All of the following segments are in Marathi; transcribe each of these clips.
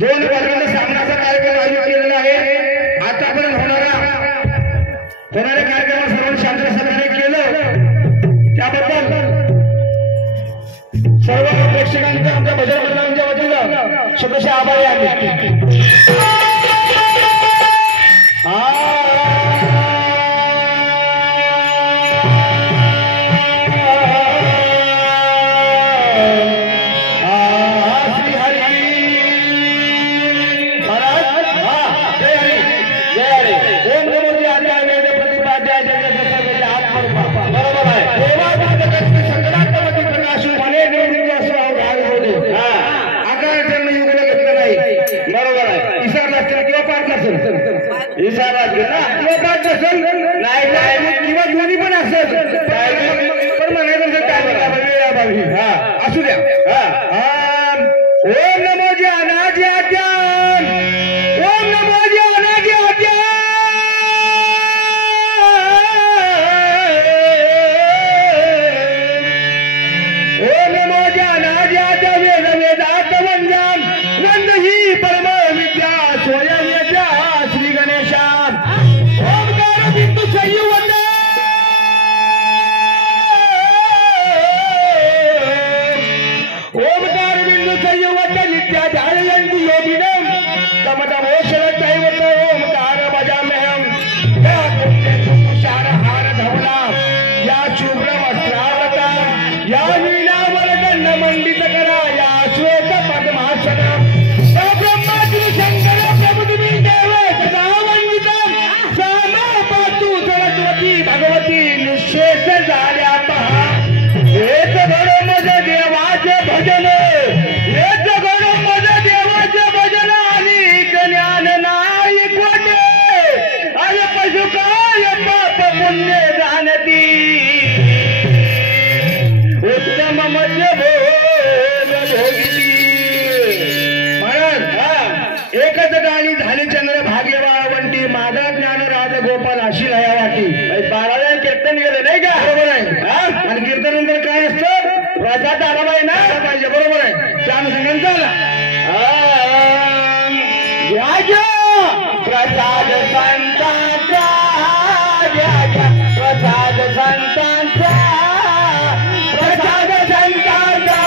दोन वर्गांचा सामनाचा कार्यक्रम आयोजित केलेला आहे। आतापर्यंत होणाऱ्या कार्यक्रमात सर्व शांत सभाने केलं त्याबद्दल सर्व प्रेक्षकांच्या आमच्या भजन मंडळांच्या वतीनं शुभेच्छा आभारी आहे। असू द्या। ओम नमो ज्ञानाजी आद्यान, ओम नमो ज्ञानाजी आद्यान, ओम नमो ज्ञानाजी आद्या वेद वेदांत वंदन वंद ही परम विद्या स्वयं यज्ञ श्री गणेशा ओमकार बिंदु संयुक्त ओमकार बिंदु संयुक्त नित्या ध्यानयन्ति योगिनम तमदमोषण दैवत ओमकार भजाम्यहम् या कुंडे तुषार हार धवला या शुभ्र वस्त्रावृता या वीणावरदंड मंडित करा या श्वेत पद्मासना या ब्रह्माजी शंकर प्रभुदेवी देव सदा वंदितम सामा पातु सरस्वती भगवती निशेष झाल्या पहा एक घडो मज देवाचे भजन एक घडो मज देवाचे भजन आणि ज्ञान नाही कोटे अरे पशु काय पाप पुण्य जाणती उत्तम मध्य भोग भोगिती म्हणून एकच गाणी झाली चंद्र भाग्यवाळवंटी माझा ज्ञान राज गोपाल अशी लया वाटी 12 कीर्तन गेले नाही का बरोबर आहे। आणि कीर्तनंतर काय असतं प्रसाद आला पाहिजे ना पाहिजे बरोबर आहे। त्या अनुषंगाने चला प्रसाद संतांचा प्रसाद संतांचा प्रसाद संतांचा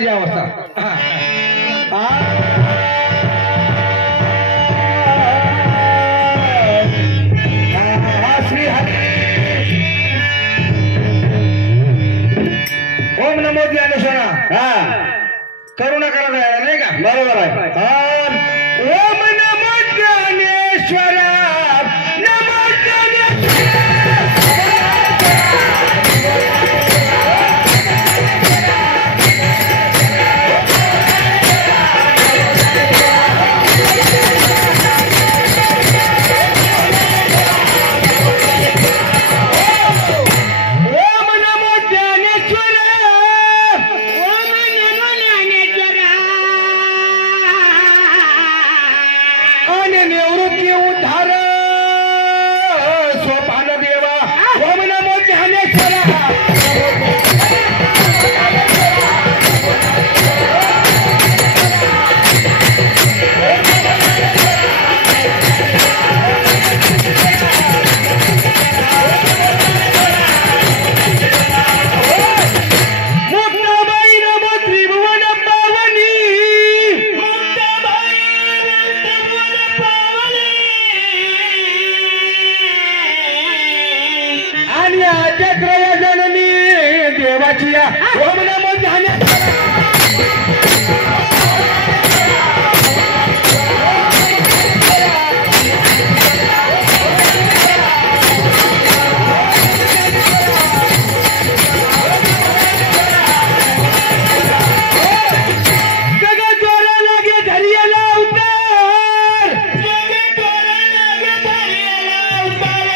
माझी अवस्था. श्री ओम नमो ज्ञानेश्वरा. करुणा करा जायला नाही का. बरोबर आहे. ओम नमो ज्ञानेश्वरा. नमो ज्ञानेश्वरा. निवृत्ती उद्धार सोपान देवा. ओम नमो ज्ञानेश्वरा. जननी देवाची ओम नमो ज्ञानेश्वरा. जगत जोरा लागे धरियाला उतार. जगत जोरा लागे धरियाला उतार.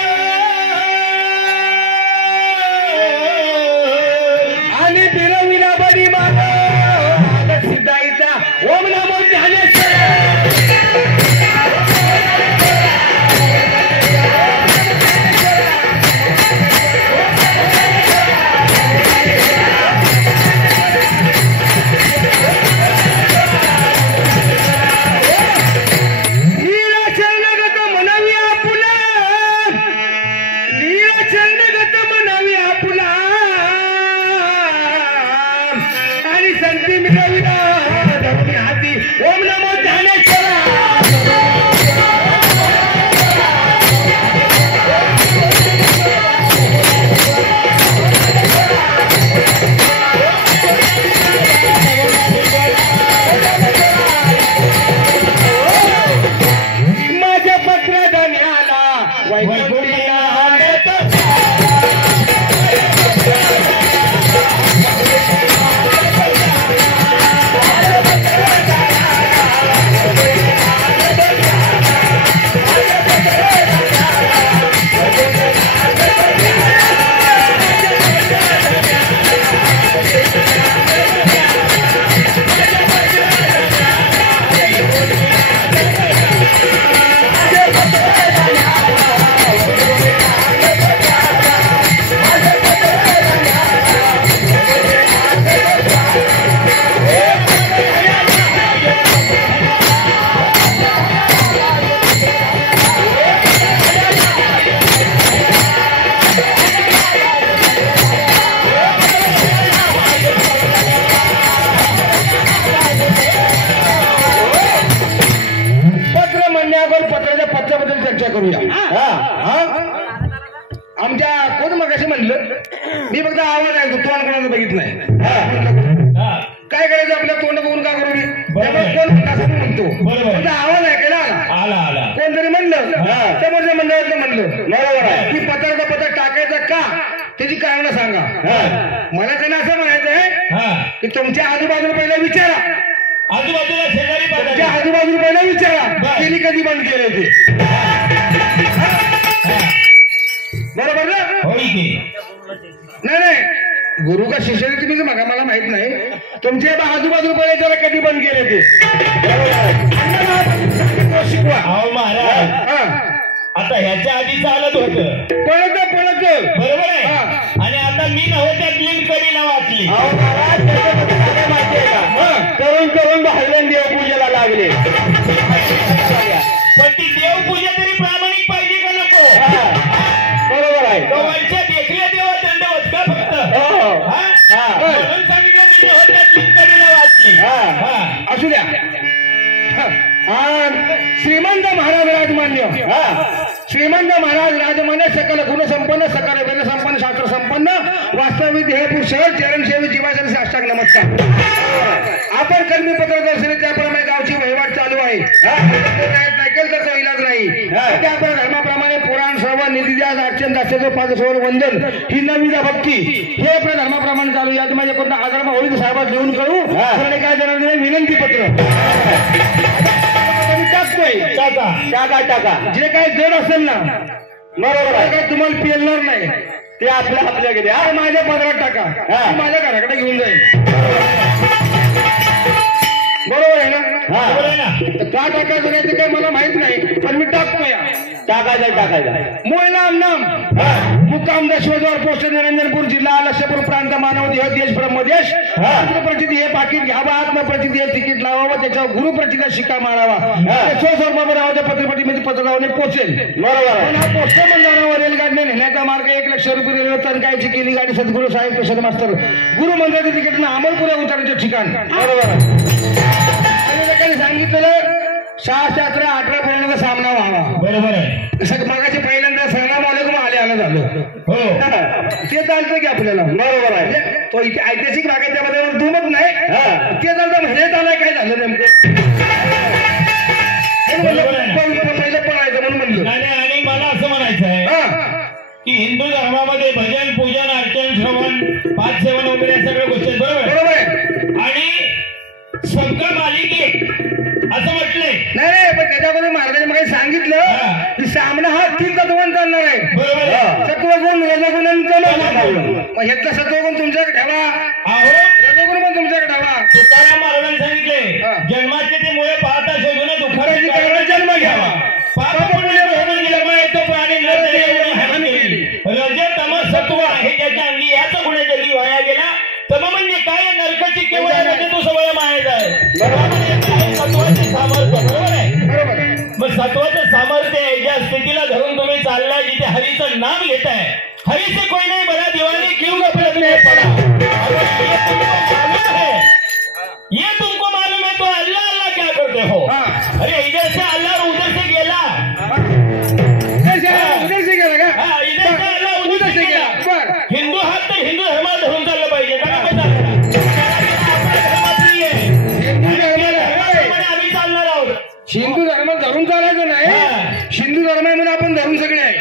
आणि बिरविला बडी माता सिद्धाईचा ओम नमो ज्ञानेश्वरा. लीला चरणगत मनवी आपुला. लीला चरणगत मनवी आपुला. आणि संती मिळविला धरुणी हाती ओम नमो ज्ञानेश्वरा. माझ्या पत्र धन्याला वैकुंठीला आणत. पत्राच्या पत्राबद्दल चर्चा करूया. आमच्या कोण मगाशी म्हणलं मी फक्त आवाज आहे तोंड कोणाचं बघित नाही. काय करायचं आपल्या तोंड बघून का करू कोण असं म्हणतो आवाज ऐकायला आला. कोणतरी म्हणलं समोरच्या मंडळातलं म्हणलं बरोबर आहे की पत्राचा पत्र टाकायचं का त्याची कारण सांगा. मला त्यांना असं म्हणायचं आहे की तुमच्या आजूबाजूला पहिला विचारा. आजूबाजूला शेजारी तुमच्या आजूबाजूला पहिला विचारा त्यांनी कधी बंद केलं ते. बरोबर ना. नाही गुरु का शिष्य तुम्ही मला माहित नाही. तुमच्या आजूबाजूला पहिला विचारा कधी बंद केले ते. शिकवा. आता ह्याच्या आधी चालत होत पळत बरोबर आहे. आणि आता मी नव्हत्या लिंक कधीला वाचली. करून बाहेर देवपूजेला लागले. पण ती देवपूजा तरी प्रामाणिक पाहिजे का नको. बरोबर आहे. तो वरच्या देखल्या देवा दंड होत का फक्त म्हणून सांगितलं मी नव्हत्या लिंक कधीला श्रीमंत महाराज राजमान्य श्रीमंत महाराज राजमान्य सकल गुणसंपन्न सकल वेद संपन्न शास्त्र संपन्न वास्तविक हे पुरुष चरणसेवी जीवासाठी साष्टांग नमस्कार. आपण कर्मी पत्र दर्शनी त्याप्रमाणे गावची वहिवाट चालू आहे. केलं तर तो इलाज नाही. त्या आपल्या धर्माप्रमाणे पुराण सर्व निधी द्या अर्चन दास्याचं पादसवर वंदन ही नवीन भक्ती हे आपल्या धर्माप्रमाणे चालू. यात माझ्या कोणता आजार होईल साहेबात लिहून करू काय देणार नाही विनंती पत्र टाका जे काही जड असेल ना बरोबर आहे काही तुम्हाला पेलणार नाही ते आपल्याकडे माझ्या पदरात टाका माझ्या घराकडे घेऊन जाईल. बरोबर आहे ना का टाकायचं नाही ते काही मला माहित नाही पण मी टाकतो या टाकायचं मूळ नाम मुक्काम दशवद्वार पोस्ट निरंजनपूर जिल्हा लक्षपूर प्रांत मानव देह देश ब्रह्मदेश प्रचिती हे पाकिट घ्यावा आत्मप्रचिती हे तिकीट लावावं त्याच्यावर गुरुप्रचितीचा शिक्का मारावा स्वस्वरूपाच्या पत्रपटीमध्ये पत्रकावने पोहोचेल. बरोबर पण हा पोस्ट मंदिरावर रेलगाडीने नेण्याचा मार्ग 1,00,000 रुपये रेल्वे तनकायची केली गाडी सद्गुरू साहेब प्रसाद मास्तर गुरु मंदिराच्या तिकीटनं अमोलपुऱ्या उतरण्याचे ठिकाण. बरोबर सांगितलेलं 6-18 पर्यंत सामना व्हावा. बरोबर आहे मगाशी पहिल्यांदा सलाम अलैकुम आले झालं हो ते चालतं की आपल्याला. बरोबर आहे तो इथे ऐतिहासिक भाग आहे त्यामध्ये दुमत नाही ते चालतं म्हणत आलाय काय झालं नेमकं पहिलं पळायचं म्हणून म्हणलं. आणि मला असं म्हणायचं आहे की हिंदू धर्मामध्ये भजन पूजन अर्चन श्रवण पाच सेवन वगैरे या सगळ्या गोष्टी बरोबर आहे आणि सगळं मालिकेत असं म्हटलंय नाही पण त्याच्यामध्ये महाराजांनी मला सांगितलं की सामना हा 3 तत्वांचा चालणार आहे. बरोबर सत्वगुण रजगुणांचा मग ह्यातला सत्वगुण तुमच्याकडे ठेवा रजगुण पण तुमच्याकडे ठेवा. तुकाराम महाराजांनी सांगितले जन्माचे ते मुळे पाहता शोधून दुःखाची कारण जन्म घ्यावा पाप पुण्य भोगून जन्म येतो प्राणी रज तम सत्व आहे त्याच्या अंगी याचा गुन्हा जगी वाया गेला. तम म्हणजे काय नरकाची केवळ म्हणजे तो सवय मायाचा आहे. सत्वाचे सामर्थ्य बरोबर आहे. बरोबर मग सत्वाचं सामर्थ्य आहे ज्या स्थितीला धरून तुम्ही चाललाय जिथे हरीचं नाम घेताय हरी से कोई नहीं बड़ा दीवानी क्यों गफलत में पड़ा. ये तुमको मालूम है तो अल्लाह अल्लाह क्या करते हो. अरे इधर से अल्लाह और उधर से गेला उधर से गेला का इधर से अल्लाह उधर से गेला. हिंदू हात तर हिंदू धर्मात धरून चाललं पाहिजे का हिंदू धर्म धरून चालायचं नाही. हिंदू धर्म आहे म्हणून आपण धरून सगळे आहे.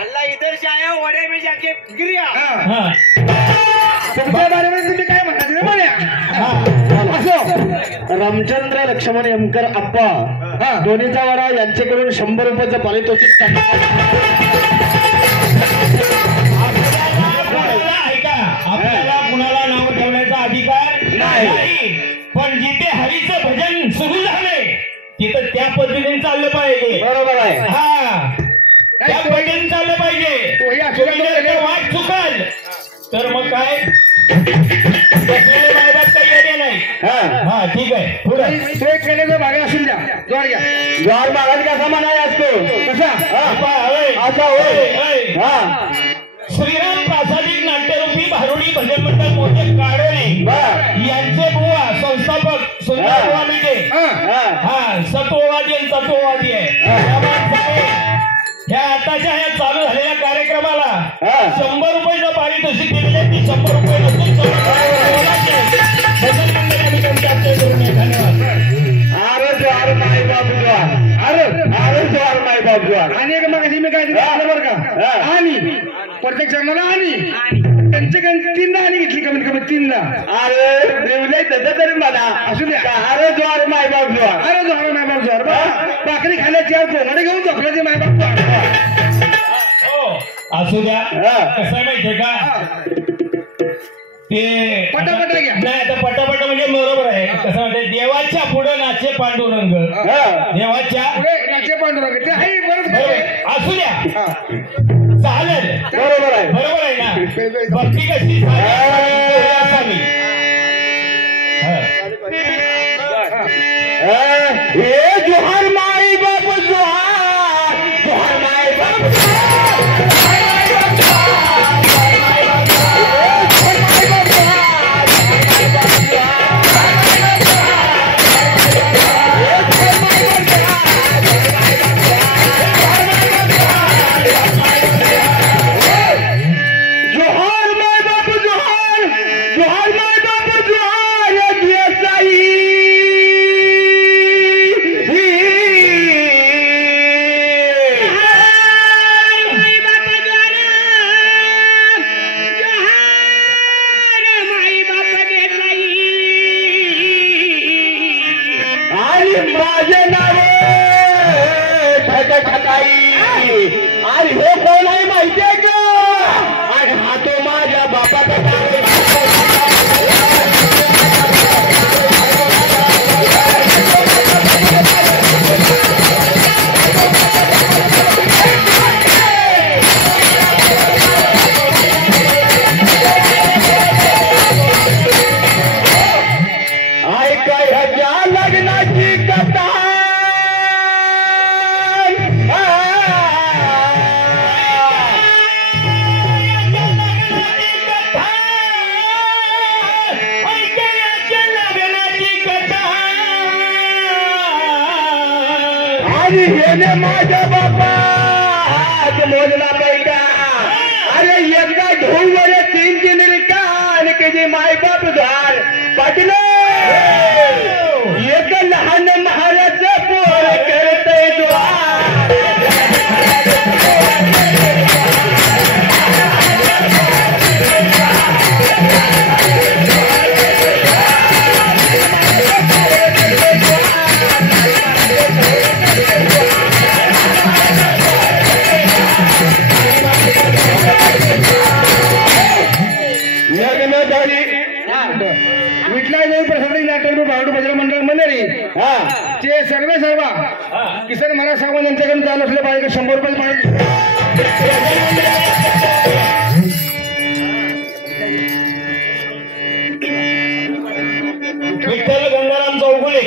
अल्लाह इधर से आया वडे में जाके गिरिया. तुमच्या बारेमध्ये तुम्ही काय म्हणायचं म्हण्या असं रामचंद्र लक्ष्मण यमकर आप्पा दोन्हीचा वाडा यांच्याकडून 100 रुपयाचं पारितोषिक आपल्याला कुणाला नाव ठेवण्याचा अधिकार नाही पण जिथे हरीचं भजन सुरू झालंय तिथं त्या पद्धतीने चाललं पाहिजे. बरोबर आहे त्या पद्धतीने चाललं पाहिजे. वाट चुकाल तर मग काय मायबाप काही येणे नाही. ठीक आहे पुढे तो एक केल्याचा भाग असून द्या ज्वार घ्या. ज्वार बागात कसा म्हणाय असतो कसा असा होय. श्रीराम प्रासादिक नाट्यरूपी भारुडी भजन मंडळ मोठे काढणे यांचे बुवा संस्थापक सुंदर बुवा मिटे सत्ववादी आणि तत्ववादी आहे. ह्या आताच्या ह्या चालू झालेल्या कार्यक्रमाला 100 रुपयाचं पारितोषिक दिलेले ती 100 रुपये नसून भजन मंडळाने त्यांच्या करून धन्यवाद. आणि एक मग मी काय दिलं बरं का आणि प्रत्येक चरणाला आणि त्यांच्याकडे 3दा आणि घेतली कमीत कमी 3दा. अरे देवले तसं तरी मला असू द्या. अरे ज्वार मायबाप ज्वार अरे ज्वार मायबाप ज्वार भाकरी खाण्याची कोणाकडे घेऊन झोपल्याची मायबाप ज्वार असू द्या. कसं आहे माहितीये का ते पटापट घ्या. नाही आता पटापट म्हणजे बरोबर आहे. कसं म्हणते देवाच्या पुढे नाचे पांडुरंग देवाच्या पुढे नाचे पांडुरंग ते आहे बरोबर असू द्या चालेल. बरोबर आहे बरोबर आहे ना. भक्ती कशी असावी हे जोहार माई बाप जोहार जोहार माई बाप येणे माझ्या बापा आज मोजला पैका अरे एकदा ढोंगर तीन रिकान के माय बाप झाड पाटील एक लहान महाराज पोर करतय ते सर्व किसन महाराज साहेब यांच्याकडून चालू असले पाहिजे 100 रुपये पाहिजे विठ्ठल गंगाराम चौगुले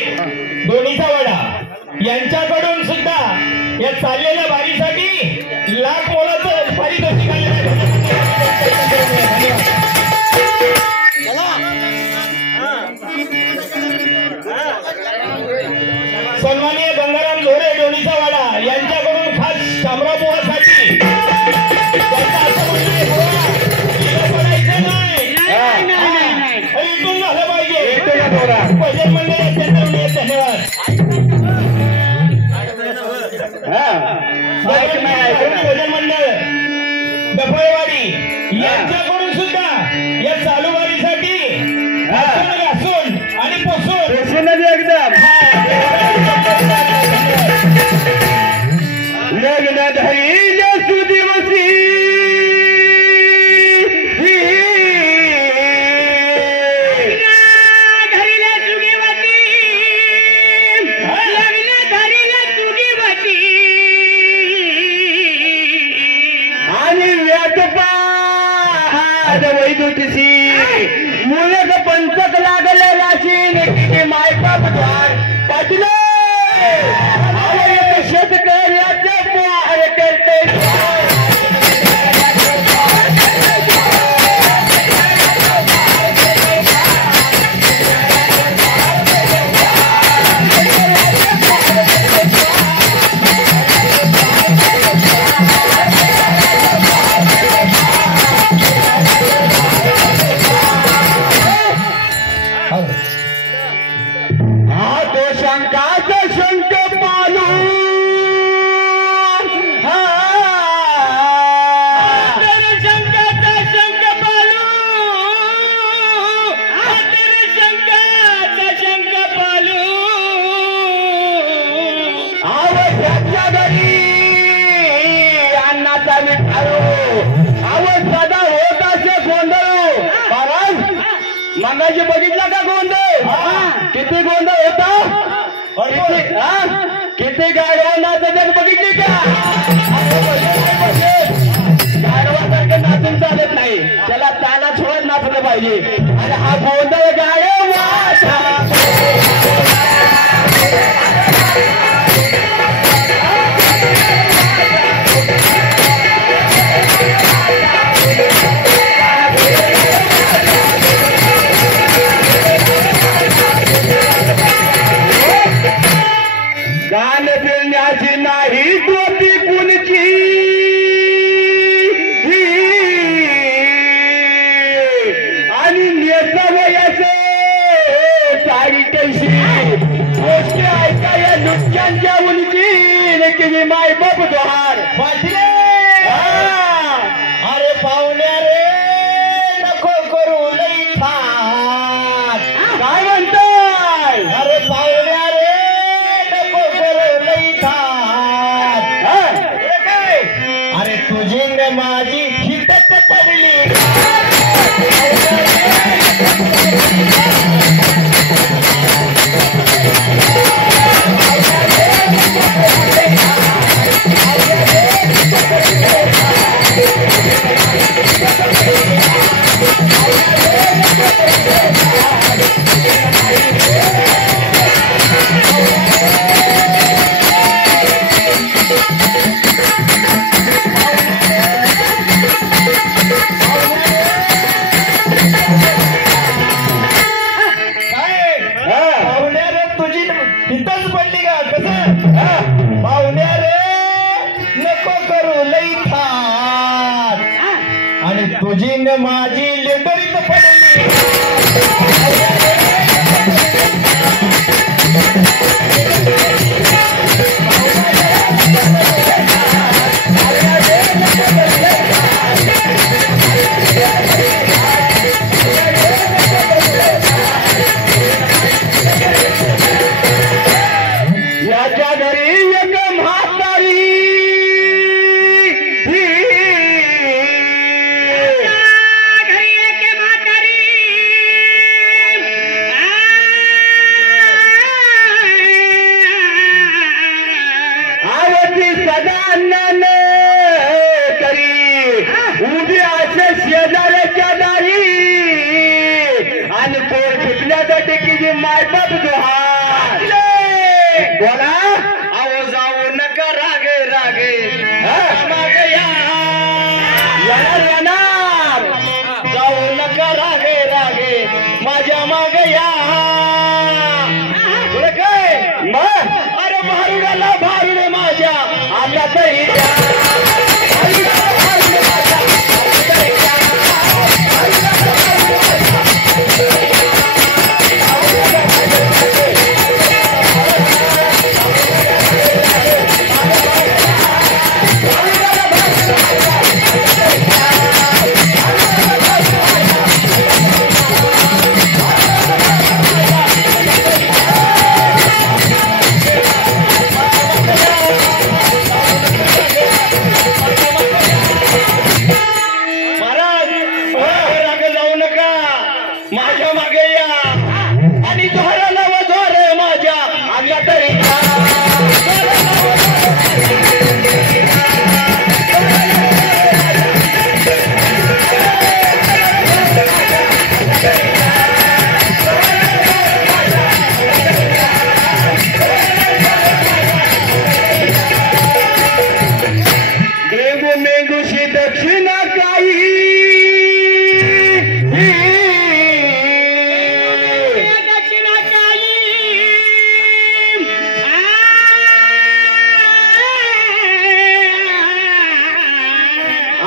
दोन्हीचा वाडा यांच्याकडून सुद्धा या चाललेल्या वारीसाठी लाख मोलाचं पारितोषिक आलेलं आहे. सन्माननीय गंगाराम झोरे डोणीचा वाडा यांच्याकडून खास शामरावसाठी इथून झालं पाहिजे भजन मंडळ धन्यवाद. भजन मंडळ डफळवाडी यांच्याकडून सुद्धा या चालू वारीसाठी घासून आणि पोसून एकदम लग्न धरी सुदिवसी मुलग पंचक लागले राशी माय बाप पाटील शेतकऱ्याचे पोहार करते मगाशी बघितला का गोंधळ किती गोंधळ होता किती गाडवा नाचत बघितली का गाडवासारखं नाचून चालत नाही त्याला ताना छोडत नाचलं पाहिजे आणि हा गोंधळ गाडवा गान फिरण्याची नाही टोपी कुणची आणि नेसावयाचं साडी कैशी गोष्टी ऐका या नुकत्यांच्या उंची की माय बाप दोहार अरे पाहुण्या रे नको करू लई ठार. काय म्हणताय अरे पाहुण्या अरे तुझी न माझी हितच पडली. अरे माझी लेंदरीत पडली याच्या घरी एक म्हातारी आवती सदा अन्न करी उभी असे शेजाऱ्याच्या दारी आणि पोट फुटल्यासाठी की जी मायबाप दुहार बोला अहो जाऊ नका रागे रागे मागे येणार जाऊ नका रागे रागे माझ्या मागे या पुढे काय मग अरे भारुडाला भारुडे माझ्या आता तरी द्या. भारुडाला भारुडे माझ्या, आता तरी द्या. भारुडाला भारुडे माझ्या. महाराज राग जाऊ नका माझ्या मागे या आणि जोराला व जोर माझ्या आता तरी या. देव मेघुशी दक्षिणा काही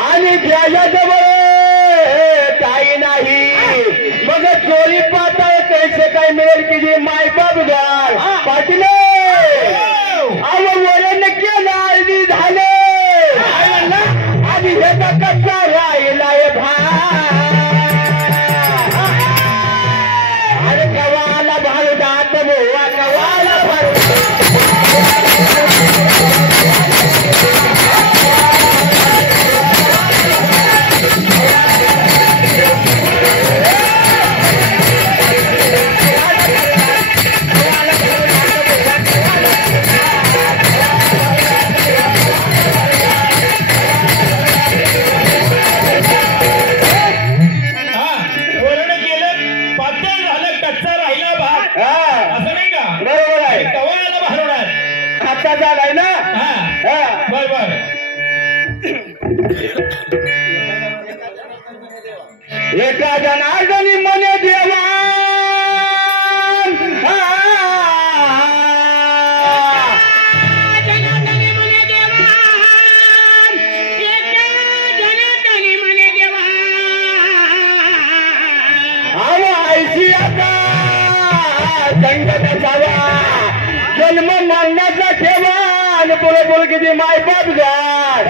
आणि त्याच्याजवळ काही नाही मग चोरी पाहता कैसे काय मिळेल की जे मायबाप गार पाटील वरण केलं अर्धी झाले आधी ह्याचा कच्चा राहिलाय अरे कवाला भारुडात बोवा कवाला वरण केलं पातळ झालं कच्चा राहिला भात असं नाही का बरोबर आहे कवाला भारुडात आता झालाय ना हा बर बर एका जनार्दनी मने देवा संगत जावा जन्म मानण्याचा ठेवा आणि पुढे बोल किती मायबाप गाड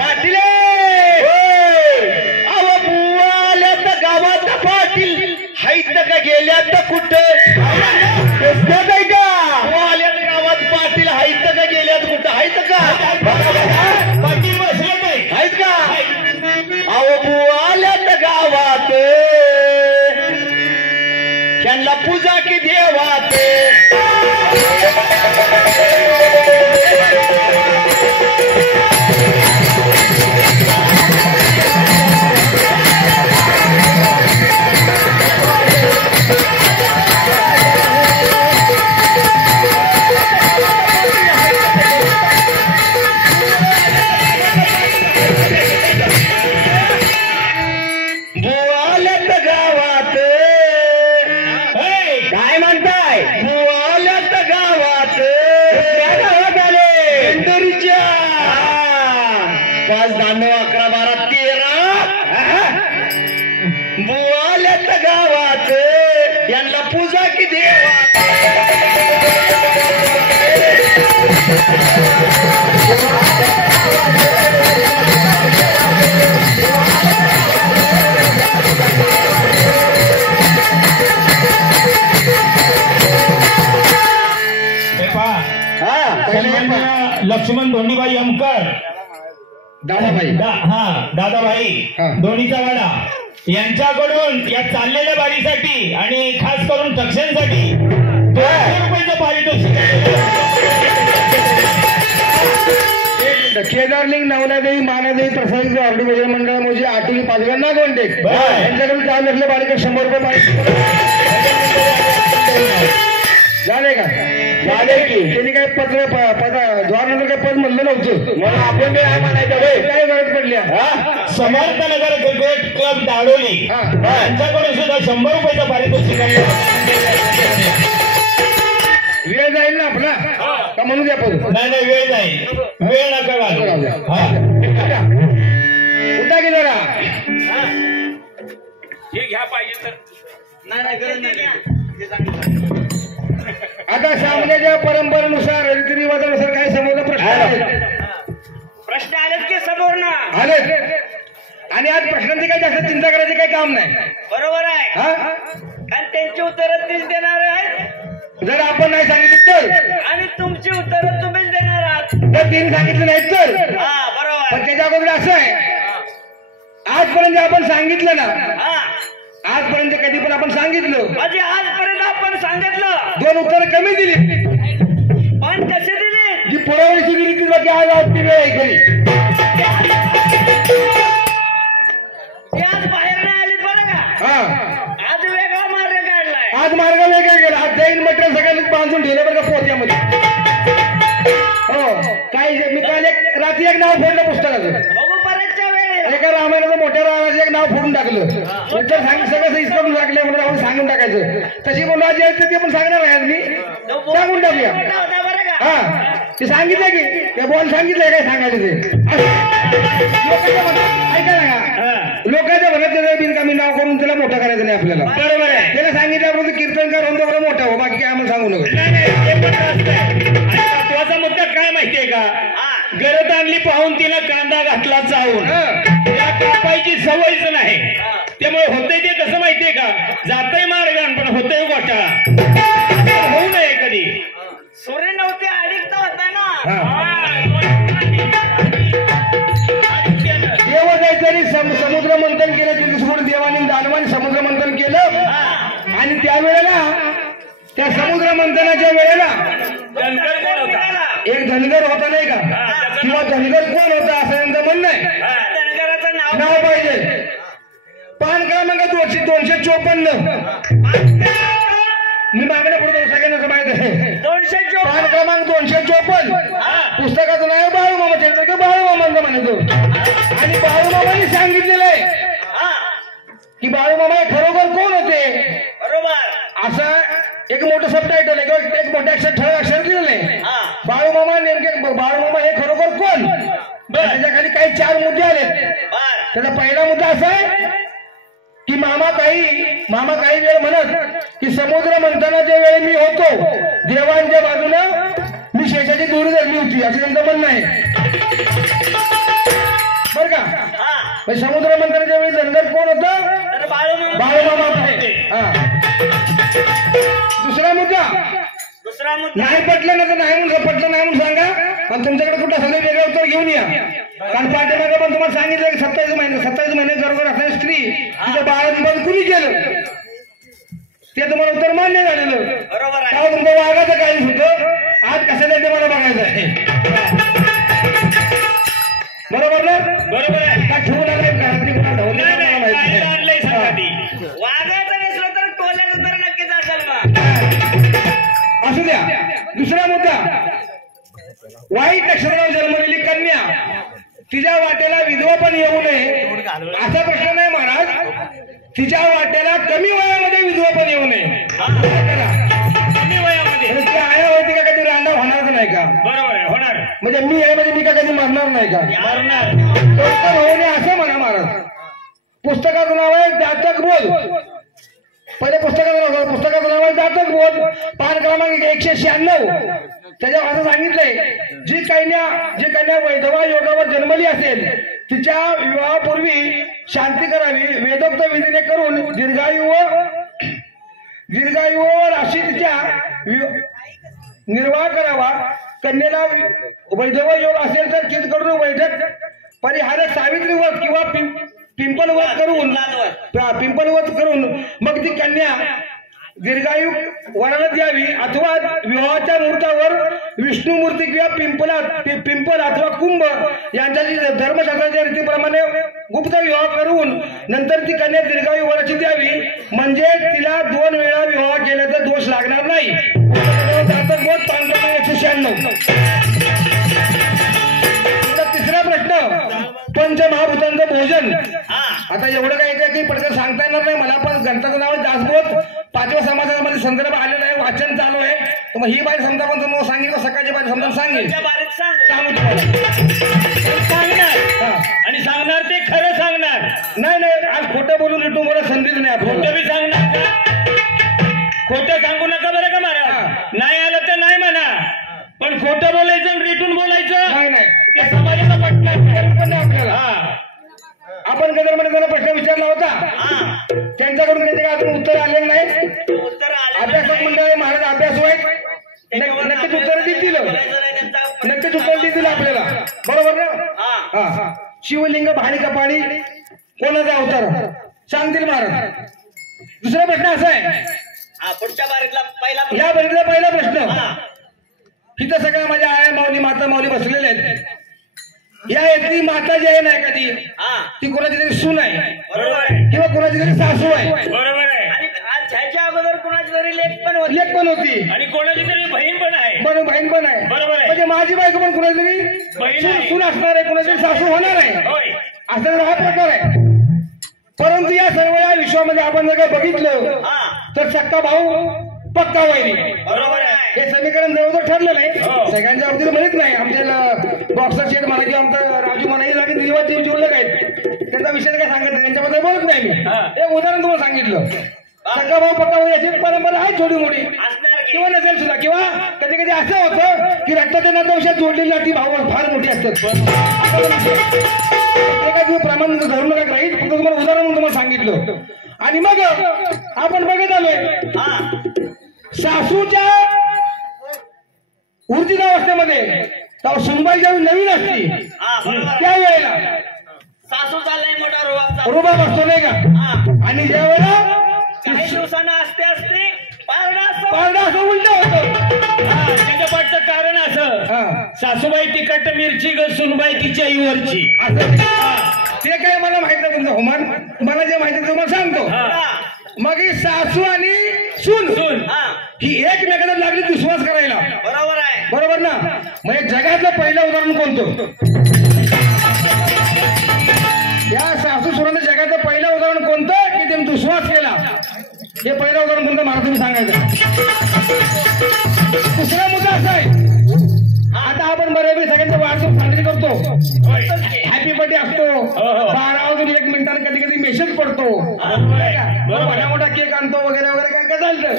अव बुवाल्या तर गावात पाटील हायत का गेल्या तर कुठं दिसत आहे का बुवाल्या गावात पाटील हायत का गेल्यात कुठं हायत का पाटील बसले नाही आहेत का अव बुवाल्या तर गावात त्यांना पूजा की देवात बुवाल्यात गावात काय म्हणताय बुवाल्यात गावात बुवाल्यात गावात यांना पूजा की देवा लक्ष्मण धोंडीबाई यमकर दादाभाई दादाभाई धोनीचा वाडा यांच्याकडून या चाललेल्या बारीसाठी आणि खास करून तक्षणसाठी 200 रुपयाचं पारितोषिक केदारलिंग नवनादेवी मानादेवी प्रसाद आरडी भजन मंडळ म्हणजे आठवली पाचव्यांना गोंडे यांच्याकडून काय म्हटलं बारीक 100 रुपये पारितोषिक झाले का झाले की त्यांनी काय पत्र द्वारनंतर काय पद म्हणलं नव्हतं मला आपण काय म्हणायचं काय गरज पडल्या समर्थनगर क्रिकेट क्लब दाडोली यांच्याकडून सुद्धा 100 रुपयाचं पारितोषिक वेळ जाईल ना आपला का म्हणून द्या पद नाही वेळ जाईल वेळ नका घालू उठा की जरा हे घ्या पाहिजे तर नाही गरज नाही आता सामन्याच्या परंपरेनुसार रीतिरिवाजानुसार काय समोर प्रश्न आलेत की समोर ना आलेत आणि आज प्रश्नांची काही जास्त चिंता करायची काही काम नाही बरोबर आहे हा आणि त्यांची उत्तरं तीच देणार आहेत जर आपण नाही सांगितलं तर आणि तुमची उत्तरं तुम्हीच देणार आहात जर तिने सांगितलं नाही तर बरोबर पण त्याच्या अगोदर असं आहे आजपर्यंत आपण सांगितलं ना आजपर्यंत कधी पण आपण सांगितलं म्हणजे आजपर्यंत आपण सांगितलं 2 उत्तर कमी दिली पण कसे दिली जी पुराव्याची दिली ती बाकी आज आज ती वेळ आहे खरी ती आज बाहेर नाही आलीच बरं का आज वेगळा मार्ग काढलाय आज मार्ग वेगळा गेला आज जाईन मटेरियल सगळ्यांनीच बांधून ठेवलं बरं का पोत्यामध्ये हो काय मी काल रात्री एक नाव फोडलं पुस्तकाचं बघू परतच्या वेळेस एका रामायणाचं मोठ्या रामायणाचं एक नाव फोडून टाकलं उत्तर सगळं सहीच करून टाकलं म्हणून आपण सांगून टाकायचं तशी बोला जे आहे ते पण सांगणार आहे मी सांगून टाकूया ते सांगितलं की ते बॉल सांगितलंय काय सांगायचं ते ऐका ना लोकांच्या भरत त्याचं बिनकामी नाव करून त्याला मोठं करायचं नाही आपल्याला बरोबर आहे त्याला सांगितल्याबरोबर कीर्तनकार होऊन बरं मोठा हो बाकी काय आम्हाला सांगू नका महत्वाचा मुद्दा काय माहितीये का गरज आणली पाहून तिनं कांदा घातला चावून त्या कापायची सवयच नाही त्यामुळे होतंय ते कसं माहितीये का जातय मार्गान पण होतंय घोटाळा होऊ नये कधी सूर्य नव्हते अडीक होता ना देव जायचं समुद्र मंथन केलं तिथे देवानी दानवाने समुद्र मंथन केलं आणि त्यावेळेला त्या समुद्र मंथनाच्या वेळेला एक धनगर होता नाही का किंवा धनगर कोण होता असं त्यांचं म्हणणं आहे धनगराचं नाव पाहिजे पान क्रमांक 254 मी मागण्या पुढे सगळ्यांना माहित आहे 254 पान क्रमांक 254 पुस्तकाचं नाव बाळूमामा चंद्रकर बाळूमामांचं म्हणायचं आणि बाळूमामांनी सांगितलेलं आहे की बाळूमामा हे खरोखर कोण होते बरोबर असं एक मोठं सबटायटल आहे किंवा एक मोठ्या अक्षर ठळक अक्षर लिहिलं आहे बाळूमामा नेमके बाळूमामा हे खरोखर कोण त्याच्या खाली काही 4 मुद्दे आले त्याचा पहिला मुद्दा असा आहे की मामा काही वेळ म्हणत की समुद्र मंथनाच्या वेळी मी होतो देवांच्या बाजूनं मी शेषाची दोरी धरली होती असं त्यांचं म्हणणं आहे बर का समुद्र मंथनाच्या वेळी धनगर कोण होतं बाळूमामा होते दुसरा मुद्दा नाही पटलं ना तर नाही म्हणून पटलं नाही म्हणून सांगा आणि तुमच्याकडे कुठं सगळं वेगळं उत्तर घेऊन या कारण पाठीमागे पण तुम्हाला सांगितलं की 27 महिने गर्भ असणारी स्त्री तिचं बाळाचं बंद कुणी केलं ते तुम्हाला उत्तर मान्य झालेलं तेव्हा तुमचं वाघाचं काय होतं आज कसं ते मला बघायचं आहे बरोबर ना बरोबर आहे का ठेवू लागले घरातली वाघाचं नसलं तर टोल्याचं तर नक्कीच असेल असू द्या दुसरा मुद्दा वाईट नक्षत्रावर जन्मलेली कन्या तिच्या वाट्याला विधवा पण येऊ नये असा प्रश्न नाही महाराज तिच्या वाट्याला कमी वयामध्ये विधवा पण येऊ नये कमी वयामध्ये आया होती का कधी रांडा होणारच नाही का बरोबर आहे होणार म्हणजे मी आहे म्हणजे मी का कधी मरणार नाही का मरणार लवकर होऊ नये असं म्हणा महाराज पुस्तकाचं नाव आहे जातक बोध. पहिले पुस्तकाचं नाव आहे जातक बोध, पान क्रमांक 196. त्याच्यावर असं सांगितलंय, जी कन्या वैधवा योगावर जन्मली असेल तिच्या विवाहापूर्वी शांती करावी, वेदोक्त विधीने करून दीर्घायू व राशी तिच्या निर्वाह करावा. कन्येला वैधवा योग असेल तर चित करून वैधक परिहारक सावित्री व्रत किंवा पिंपल व्रत करून मग ती कन्या दीर्घायू वराला द्यावी, अथवा विवाहाच्या मुहूर्तावर विष्णुमूर्ती किंवा पिंपल अथवा कुंभ यांच्याशी धर्मशास्त्राच्या रीतीप्रमाणे गुप्त विवाह करून नंतर ती कन्या दीर्घायू वराची द्यावी, म्हणजे तिला 2 वेळा विवाह केल्याचा दोष लागणार नाही. जातक बोध पान क्रमांक 196. तिसरा प्रश्न, पंचमहाभूतांचं भोजन. आता एवढं काही पटकन सांगता येणार नाही मला, पण ग्रंथाचं नाव दासबोध, 5व्या समाजामध्ये संदर्भ आलेला आहे, वाचन चालू आहे. मग ही बाई समजा पण तुम्हाला सांगितलं, सकाळची बाई समजा सांगेल, सांगू तुम्हाला आणि सांगणार ते खरं सांगणार. नाही आज खोटं बोलून रिटून मला संधीच नाही. खोटं बी सांगणार का? खोटं सांगू नका बरं का महाराज. नाही आलं तर नाही म्हणा, पण खोटं बोलायचं आणि रिटून बोलायचं नाही ते समाजाला पटणार नाही. आपल्याला आपण गदरमध्ये त्यांना प्रश्न विचारला होता, त्यांच्याकडून त्याचे अजून उत्तर आलेलं नाही. अभ्यास मंडळ महाराज अभ्यास होय, नक्कीच उत्तर देतील, नक्कीच उत्तर देतील आपल्याला, बरोबर ना. शिवलिंग भाणी कपाळी कोणाचा अवतार सांगतील महाराज. दुसरा प्रश्न असा आहे, या बरीतला पहिला प्रश्न. इथं सगळ्या माझ्या आया माऊली माता माऊली बसलेले आहेत. या ती माता जी आहे ना एखादी, ती कोणाची तरी सून आहे किंवा कोणाची तरी सासू आहे, बरोबर आहे. आणि ह्याच्या अगोदर कोणाची तरी लेख पण होती आणि कोणाची तरी बहीण पण आहे, बहीण पण आहे, बरोबर आहे. म्हणजे माझी बायको पण कोणाची तरी बहीण आहे, सून असणार आहे, कोणाची सासू होणार आहे, होय. असा जर हा प्रकार आहे. परंतु या सर्व या विश्वामध्ये आपण जर काही बघितलं तर सक्का भाऊ पक्का वैरी, बरोबर आहे. हे समीकरण जवळजवळ ठरलेलं आहे. सगळ्यांच्या बाबतीत म्हणत नाही, आमच्या बॉक्सर शेठ म्हणा किंवा आमचं राजू म्हणा, हे जागी दिलवाची जिवलक आहेत, त्यांचा विषय काय सांगत नाही, त्यांच्याबद्दल बोलत नाही मी. एक उदाहरण तुम्हाला सांगितलं, सक्का भाऊ पक्का वैरी याची परंपरा आहे छोटी मोठी, किंवा नसेल सुद्धा, किंवा कधी कधी असं होतं की रक्ताच्या नात्याविषयी जोडलेली ती भाऊ फार मोठी असतात. एका तुम्ही प्रमाण धरू नका ग्राहीत, फक्त तुम्हाला उदाहरण म्हणून तुम्हाला सांगितलं. आणि मग आपण बघत आलोय सासूच्या ऊर्जितावस्थेमध्ये तेव्हा सुनबाई जेव्हा नवीन असती त्यावेळेला सासू चाललाय मोठा रुबाब असतो नाही का, आणि ज्या वेळेला काही दिवसांना असते पारडा असं उलट होतं. त्याच्या पाठचं कारण असं, सासूबाई तिखट मिरची ग सुनबाई तिच्या आईवरची, असं ते काय मला माहित नाही तुमचं होमान, मला जे माहिती तुम्हाला सांगतो. मग ही सासू आणि सून ही एकमेकांना लागली विश्वास करायला, बरोबर आहे, बरोबर ना. म्हणजे जगातलं पहिलं उदाहरण कोणतं? या सासू सुनानं जगातलं पहिलं उदाहरण कोणतं की त्यांनी विश्वास केला, हे पहिलं उदाहरण कोणतं मला तुम्ही सांगायचं. दुसरा मुद्दा असा आहे, आता आपण बऱ्यापैकी सगळ्यांचा वाढदिवस साजरी करतो, हॅपी बर्थडे असतो, 12 वाजून 1 मिनिटाने कधी कधी मेसेज पडतो, मोठा मोठा केक आणतो वगैरे वगैरे, काय काय चालतं.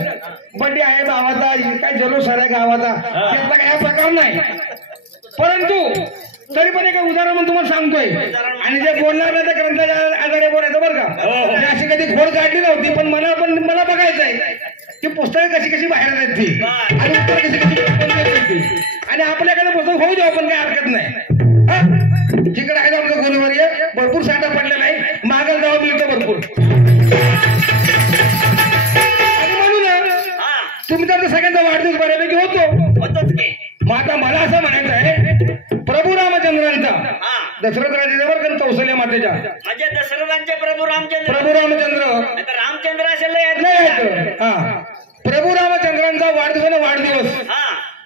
बर्थडे आहे भावाचा, काय जल्लोष आहे गावाचा, त्यातला काय प्रकार नाही. परंतु तरी पण एक उदाहरण म्हणून तुम्हाला सांगतोय, आणि जे बोलणार नाही त्या ग्रंथाच्या आधारे बोलायचं बरं का. मी अशी कधी खोड काढली नव्हती, पण मला बघायचं आहे की पुस्तकं कशी कशी बाहेर आहेत ती, आणि उत्तर कशी कशी, आणि आपल्याकडे पुस्तक होऊ द्यावं पण काही हरकत नाही. जिकडे आहे आमचं गुरुवारी भरपूर साठा पडलेला आहे, मागायला जावं मिळतं भरपूर. आणि म्हणून तुमचा तर सगळ्यांचा वाढदिवस बऱ्यापैकी होतो. मग आता मला असं म्हणायचं आहे, प्रभू रामचंद्रांचा दशरथ राजेवर कौशल्य मातेच्या, म्हणजे दशरथांचे प्रभू रामचंद्र रामचंद्र असेल नाही. प्रभू रामचंद्रांचा वाढदिवस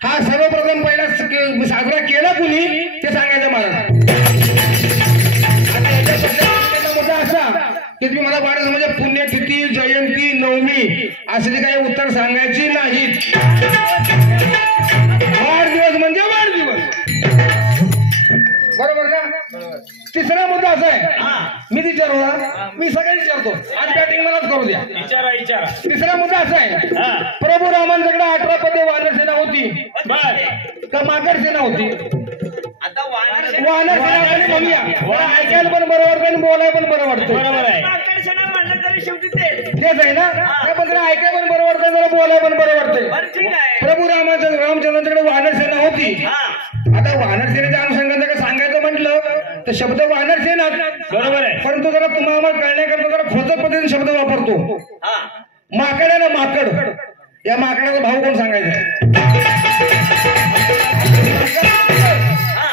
हा सर्वप्रथम पहिला साजरा केला कुणी ते सांगायचं मला. आता याच्या मुद्दा असा की तुम्ही मला वाढदिवस म्हणजे पुण्यतिथी, जयंती, नवमी असली काही उत्तर सांगायची नाहीत. वाढदिवस म्हणजे वाढदिवस, बरोबर ना. तिसरा मुद्दा असा आहे, मी विचारला, मी करतो आज बॅटिंग मलाच करू द्या. विचारा तिसरा मुद्दा असा आहे हा प्रभू रामांच्याकडे 18 पदे वानर सेना होती बर का माकड सेना होती? आता वानर वानर सेना आणि म्हणूया मला ऐकायला पण बरं वाटतं आणि बोलायला पण बरं वाटतं. बरोबर आहे आकर्षणा म्हणलं तरी शेवटी ते तेच आहे ना नाही पण जरा ऐकायला पण बरं वाटतं जरा बोलायला पण बरं वाटतंय. बरं ठीक आहे. प्रभू रामचंद्रांच्याकडे वानर सेना होती. हा आता वानर सेनेच्या अनुषंगाने जर सांगायचं म्हटलं तर शब्द वानर सेना बरोबर आहे परंतु जरा तुम्हाला कळण्याकरता जरा खोचक पद्धतीने शब्द वापरतो. हा माकड आहे ना माकड या माकडाचा भाऊ कोण सांगायचा? हा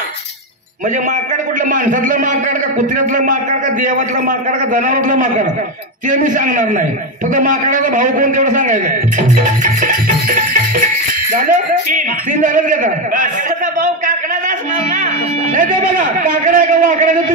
म्हणजे माकड कुठलं माणसातलं माकड का कुत्र्यातलं माकड का देवातलं माकड का जनावरातलं माकड ते मी सांगणार नाही. फक्त माकडाचा भाऊ कोण तेवढं सांगायचं. झालं तीन झालं घेता त्याचा भाऊ काकडाचा असणार ना. नाही तर बघा काकडा आहे का वाकडाचं